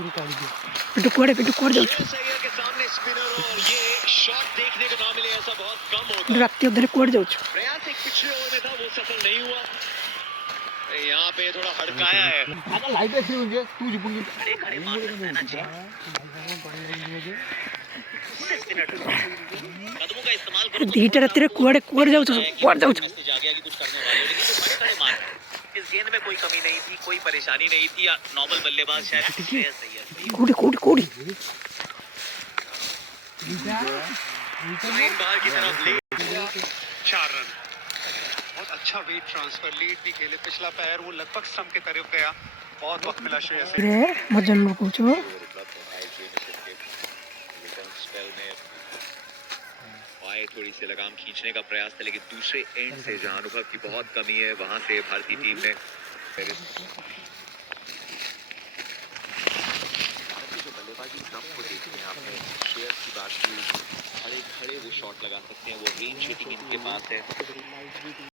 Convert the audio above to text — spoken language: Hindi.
पिट्टू कोड़े जाऊँ रात उधर कोड़ जाऊँ प्रयास एक पिछले ओवर में था, वो सफल नहीं हुआ। यहाँ पे थोड़ा हड़काया है। लाइट ऐसी म्हणजे तू जिंकून खड़े खड़े मार सकता है ना जी। कदमों का इस्तेमाल करो तो दीटा रात कोड़ जाऊँ मैसेज आ गया कि कुछ करने वाले हो, लेकिन वो खड़े खड़े मार रहे हैं। इस गेंद में कोई कमी नहीं थी, कोई परेशानी नहीं थी, या नॉर्मल बल्लेबाज शायद श्रेयस अय्यर कोड़ी लाइन बाहर की तरफ ले 4 रन। बहुत अच्छा वेट ट्रांसफर, लीड भी खेले, पिछला पैर वो लगभग स्टंप के तरफ गया। बहुत वक्त मिला श्रेयस रे मजन में पूछो थोड़ी सी लगाम खींचने का प्रयास था, लेकिन दूसरे एंड से जहां अनुभव की बहुत कमी है, वहां से भारतीय टीम ने जो बल्लेबाजी क्रम को देखते हैं, आपने श्रेयस की बात की, खड़े खड़े वो शॉट लगा सकते हैं, वो रेंज हिटिंग इनके पास है।